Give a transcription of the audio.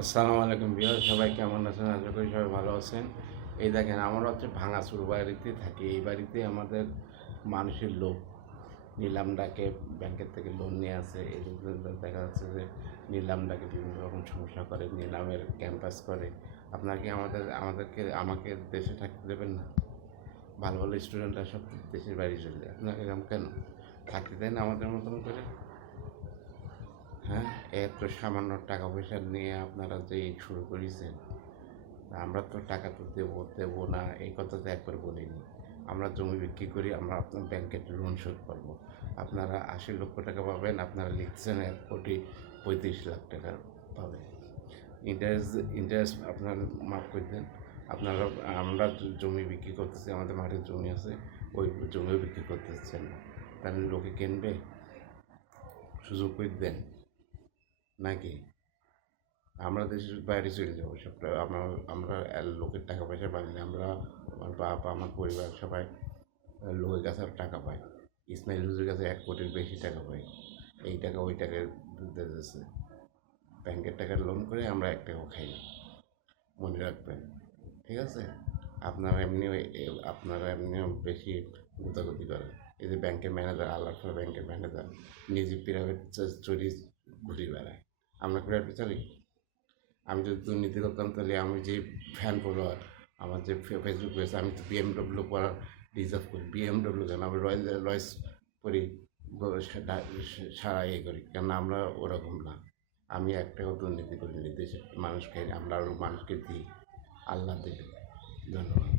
আসসালামু আলাইকুম ভিউয়ার, সবাই কেমন আছেন? আশা করি সবাই ভালো আছেন। এই দেখেন, আমরা হচ্ছে ভাঙাচুর বাড়িতে থাকি। এই বাড়িতে আমাদের মানুষের লোক নিলাম ডাকে, ব্যাংকের থেকে লোন নিয়ে আসে। এই দেখা যাচ্ছে যে নিলাম ডাকে বিভিন্ন রকম সমস্যা করে, নিলামের ক্যাম্পাস করে। আপনারা কি আমাকে দেশে থাকতে দেবেন না? ভালো ভালো স্টুডেন্টরা সব দেশের বাইরে চলে যায়। আপনাকে এরকম কেন থাকতে দেন আমাদের মতন করে? হ্যাঁ, এত সামান্য টাকা পয়সা নিয়ে আপনারা যে শুরু করেছেন, আমরা তো টাকা তো দেবো না, এই কথা তো একবার বলিনি। আমরা জমি বিক্রি করি, আমরা আপনার ব্যাংকের লোন শোধ করবো। আপনারা 80 লক্ষ টাকা পাবেন, আপনারা লিখছেন 1,35,00,000 টাকা পাবেন। ইন্টারেস্ট আপনার মাফ করে দেন। আপনারা আমরা জমি বিক্রি করতেছি, আমাদের মাঠের জমি আছে, ওই জমিও বিক্রি করতেছেন না, তাহলে লোকে কিনবে? সুযোগ করে দেন নাকি? আমরা দেশের বাইরে চলে যাবো সবটা। আমরা লোকের টাকা পয়সা পাই না। আমার বাপ, আমার পরিবার সবাই লোকের কাছে আর টাকা পায়। ইসমাইল হুজুরের কাছে 1 কোটির বেশি টাকা পাই। এই টাকা ওই টাকা দিতেছে। ব্যাংকের টাকার লোন করে আমরা 1 টাকাও খাই না, মনে রাখবেন, ঠিক আছে? আপনারা এমনিও বেশি গুতাগুতি করেন। এই যে ব্যাংকের ম্যানেজার, আল্লাহর ব্যাংকের ম্যানেজার নিজে প্রাইভেট চুরি ঘুরে বেড়ায়। আমরা প্রাইভেট চালি? আমি যদি দুর্নীতি করতাম তাহলে আমি যে ফ্যান ফলোয়ার, আমার যে ফেসবুক পেজ, আমি তো বিএমডব্লিউ পড়ার ডিজার্ভ করি। বিএমডব্লিউ কেন, আমি রয়েস পরি, সারা ইয়ে করি, কেন আমরা ওরকম না। আমি 1 টাকাও দুর্নীতি করিনি, দেশের মানুষ খাই, আমরা আরও মানুষকে দিই, আল্লাহ দেবে। ধন্যবাদ।